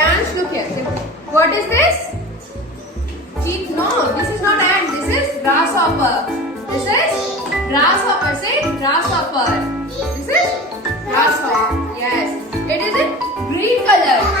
Ants, look here. What is this? Cheat? No, this is not ant. This is grasshopper. This is grasshopper. Say grasshopper. This is grasshopper. Yes. It is in green color.